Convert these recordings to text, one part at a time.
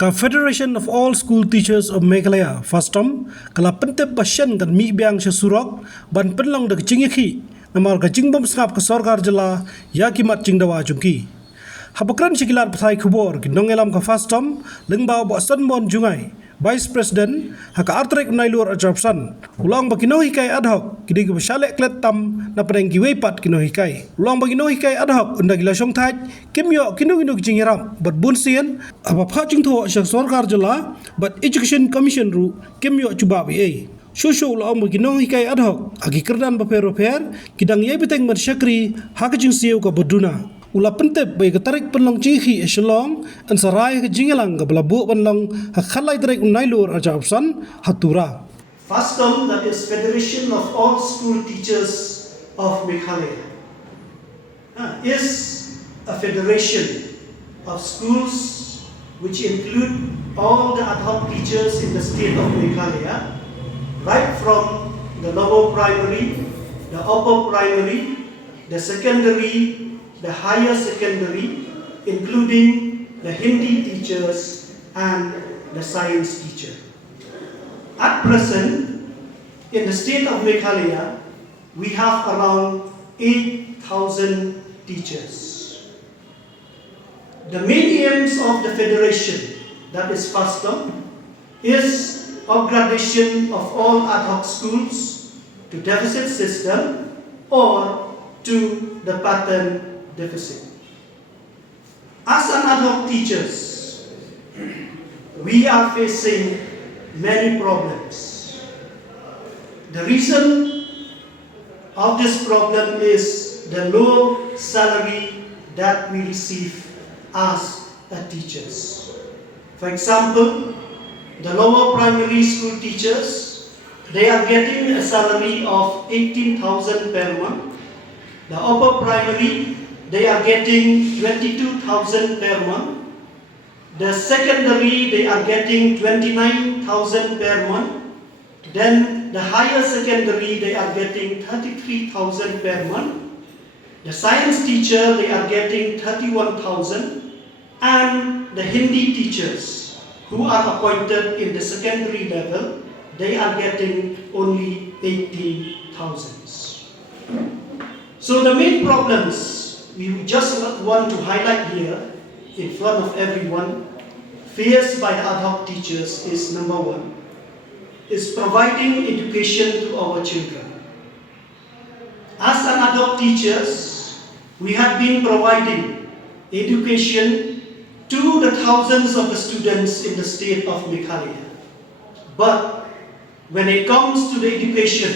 Ka Federation of All School Teachers of Meghalaya Fastom kala pentep basyan kan mi biang surok ban penlong de kicingiki namar kacing bom skap ke sorgar jela ya kimat cingdawa jungki habakran sikilat pthai khubor kinong elam ka Fastom lengbau bo sanbon jungai Vice President haka artrek nailur adoption ulang bagino hikai ad hoc kidi ke besale klet tam na preng kiwe pat kino hikai ulang bagino hikai ad hoc unda gila song thaj kimyo kino jingiram but bunsian apa pha jingtho shak sarkar jala but education commission ru kimyo chuba bi shushu ulang bagino hikai ad hoc agi kerdan bapero per kidang ye biteng man shakri haka jing siu ka boduna ula pentep bai katarik penlong cihi eselong ansarai ke jingelang ke belabu penlong hakhalai tarik unailur ajabsan hatura. Fastom, that is Federation of All School Teachers of Meghalaya, is a federation of schools which include all the ad hoc teachers in the state of Meghalaya, right from the lower primary, the upper primary, the secondary, the higher secondary, including the Hindi teachers and the science teacher. At present, in the state of Meghalaya, we have around 8,000 teachers. The main aims of the federation, that is Fastom, is upgradation of all ad hoc schools to deficit system or to the pattern deficit. As an ad hoc teachers, we are facing many problems. The reason of this problem is the low salary that we receive as teachers. For example, the lower primary school teachers, they are getting a salary of 18,000 per month. The upper primary, they are getting 22,000 per month. The secondary, they are getting 29,000 per month. Then the higher secondary, they are getting 33,000 per month. The science teacher, they are getting 31,000. And the Hindi teachers, who are appointed in the secondary level, they are getting only 18,000. So the main problems we just want to highlight here in front of everyone faced by the ad hoc teachers is number one, is providing education to our children. As an ad hoc teachers, we have been providing education to the thousands of the students in the state of Meghalaya. But when it comes to the education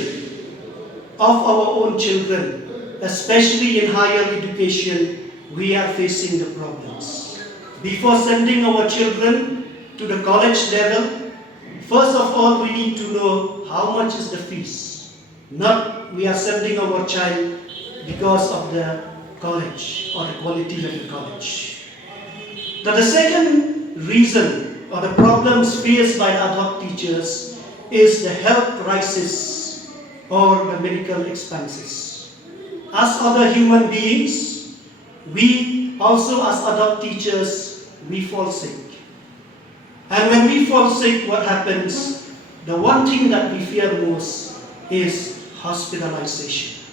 of our own children, especially in higher education, we are facing the problems. Before sending our children to the college level, first of all, we need to know how much is the fees. Not we are sending our child because of the college or the quality of the college. Now, the second reason or the problems faced by ad hoc teachers is the health crisis or the medical expenses. As other human beings, we also as ad hoc teachers, we fall sick. And when we fall sick, what happens? The one thing that we fear most is hospitalization.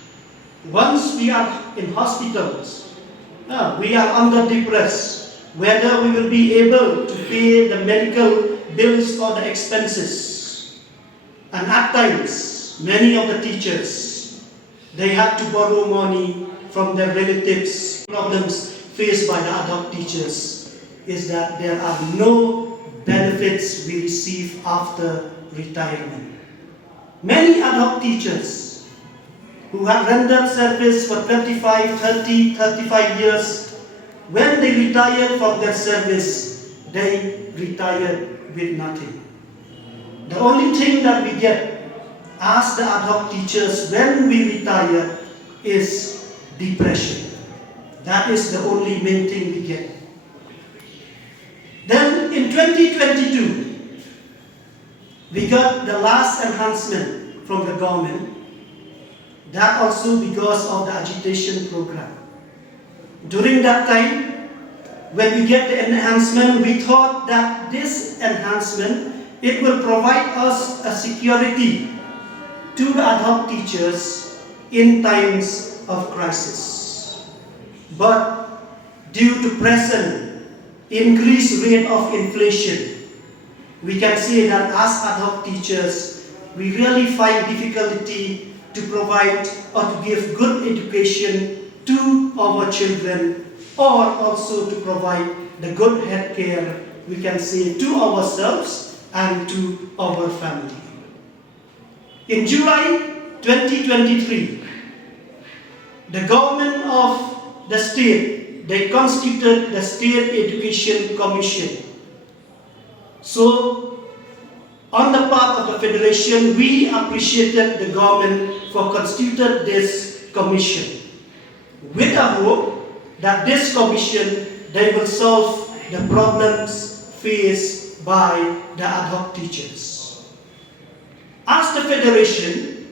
Once we are in hospitals, we are under depressed, whether we will be able to pay the medical bills or the expenses. And at times, many of the teachers, they have to borrow money from their relatives. Problems faced by the ad hoc teachers is that there are no benefits we receive after retirement. Many ad hoc teachers who have rendered service for 35 years, when they retire from their service, they retire with nothing. The only thing that we get as the ad hoc teachers when we retire is depression. That is the only main thing we get. Then in 2022, we got the last enhancement from the government. That also because of the agitation program. During that time, when we get the enhancement, we thought that this enhancement, it will provide us a security to the ad hoc teachers in times of crisis. But due to present increased rate of inflation, we can say that as ad hoc teachers, we really find difficulty to provide or to give good education to our children, or also to provide the good health care, we can say, to ourselves and to our family. In July 2023, the government of the state, they constituted the State Education Commission. So, on the part of the Federation, we appreciated the government for constituting this commission, with a hope that this commission, they will solve the problems faced by the ad hoc teachers. As the Federation,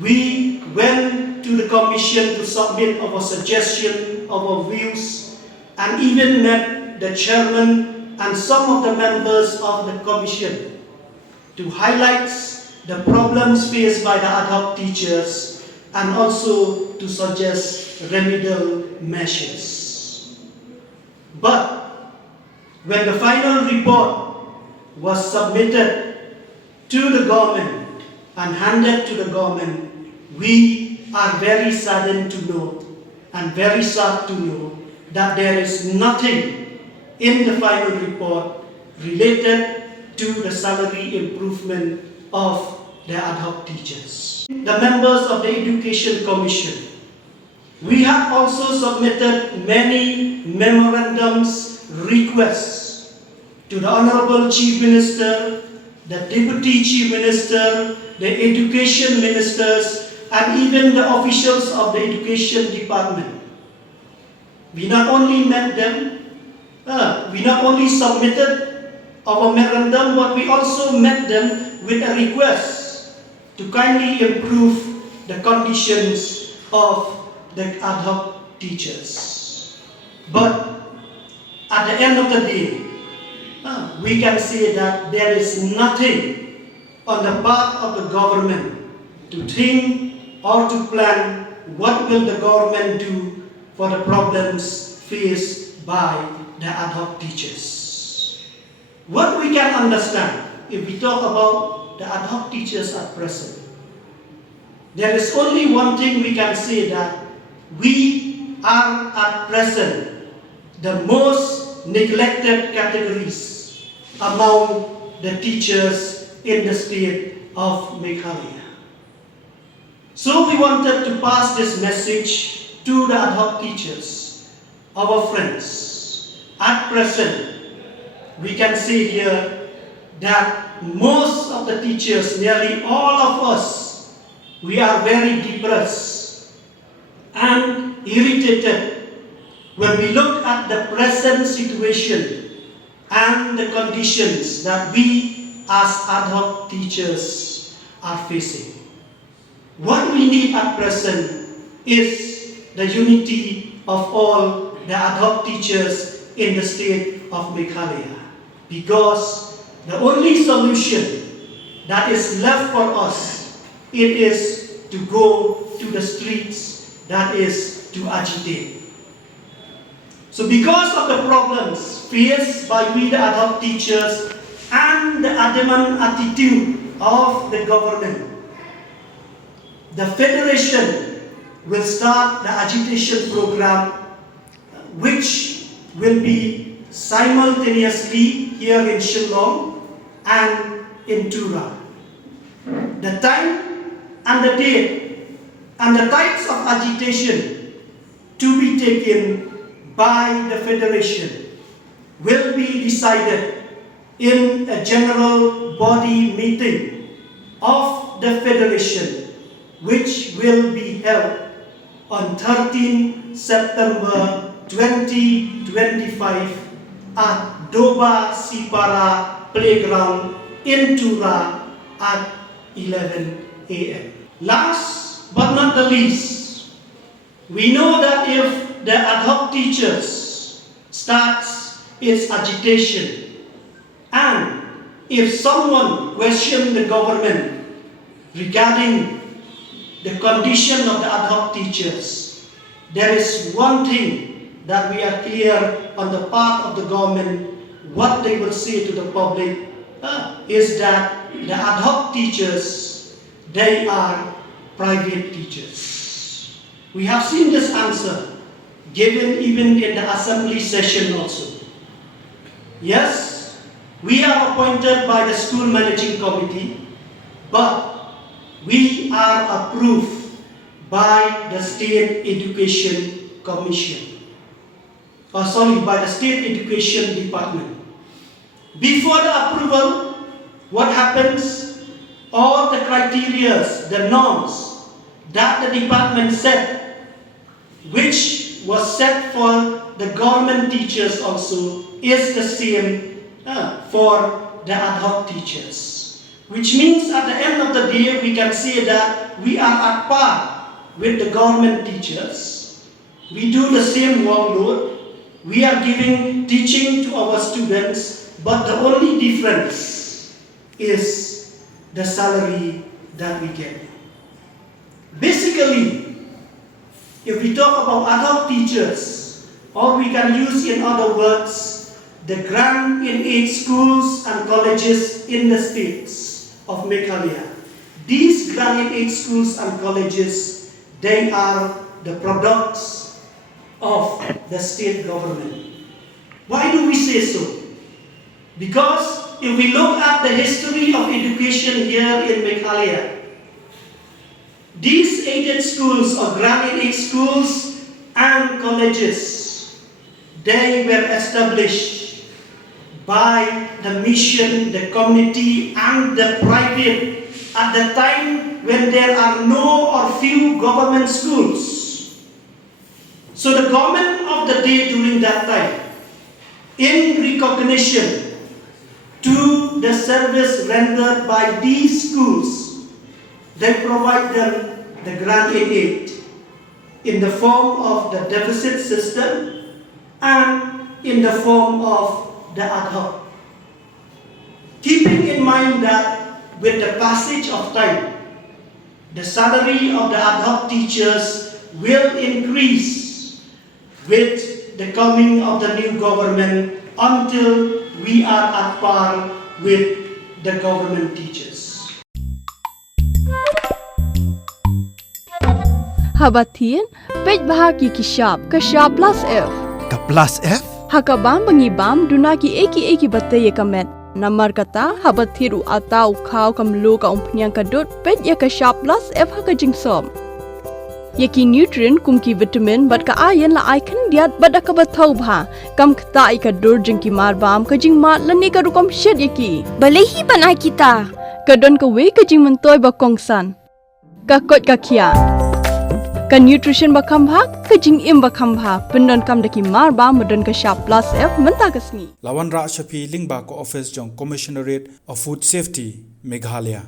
we went to the commission to submit our suggestion, our views, and even met the chairman and some of the members of the commission to highlight the problems faced by the ad hoc teachers and also to suggest remedial measures. But when the final report was submitted to the government and handed to the government, we are very saddened to note and very sad to know that there is nothing in the final report related to the salary improvement of the ad hoc teachers. The members of the Education Commission, we have also submitted many memorandums, requests to the Honorable Chief Minister, the Deputy Chief Minister, the Education Ministers, and even the officials of the Education Department. We not only met them, we not only submitted our memorandum, but we also met them with a request to kindly improve the conditions of the ad hoc teachers. But at the end of the day, we can say that there is nothing on the part of the government to think or to plan what will the government do for the problems faced by the ad hoc teachers. What we can understand if we talk about the ad hoc teachers at present, there is only one thing we can say, that we are at present the most neglected categories among the teachers in the state of Meghalaya. So we wanted to pass this message to the ad hoc teachers, our friends. At present, we can say here that most of the teachers, nearly all of us, we are very depressed and irritated when we look at the present situation and the conditions that we as ad hoc teachers are facing. What we need at present is the unity of all the ad hoc teachers in the state of Meghalaya, because the only solution that is left for us, it is to go to the streets, that is to agitate. So because of the problems faced by we the ad hoc teachers and the adamant attitude of the government, the Federation will start the agitation program, which will be simultaneously here in Shillong and in Tura. The time and the date and the types of agitation to be taken by the Federation will be decided in a general body meeting of the Federation, which will be held on 13 September 2025 at Doba Sipara Playground in Tura at 11 a.m. Last but not the least, we know that if the ad hoc teachers starts its agitation. And if someone questions the government regarding the condition of the ad hoc teachers, there is one thing that we are clear on the part of the government, what they will say to the public is that the ad hoc teachers, they are private teachers. We have seen this answer given even in the assembly session also. Yes, we are appointed by the school managing committee, but we are approved by the State Education Commission. By the State Education Department. Before the approval, what happens? All the criteria, the norms that the department set, which was set for the government teachers also, is the same for the ad hoc teachers. Which means at the end of the day, we can say that we are at par with the government teachers. We do the same workload. We are giving teaching to our students, but the only difference is the salary that we get. Basically, if we talk about ad hoc teachers, or we can use in other words, the grant in 8 schools and colleges in the states of Meghalaya. These grant in 8 schools and colleges, they are the products of the state government. Why do we say so? Because if we look at the history of education here in Meghalaya, these aided schools or grant aid schools and colleges, they were established by the mission, the community and the private at the time when there are no or few government schools. So the government of the day during that time, in recognition to the service rendered by these schools, they provide them the grant aid in the form of the deficit system and in the form of the ad hoc. Keeping in mind that with the passage of time, the salary of the ad hoc teachers will increase with the coming of the new government until we are at par with the government teachers. Habatin, page bahagi kishab, kashab plus F. Ka plus F? Hakabam bangibam dunaki eki bataye kamet. Namar kata habathiru atau kau kamlu ka umpnyang kadut page ya kashab plus F haka jingsom. Yaki nutrient kumki vitamin bat ka ayan la icon diat bada ka bathau bha kam kta ika dur jingki marbam ka jing mat lani ka rukom shed yaki balehi banai kita kadon ka we ka jing mentoy ba kongsan ka kot ka kia ka nutrition ba khambha ka jing im ba khambha pendon kam daki marba modon ka sharp plus F menta kasni Lawan Ra Shafi Lingba ko office jong Commissionerate of Food Safety Meghalaya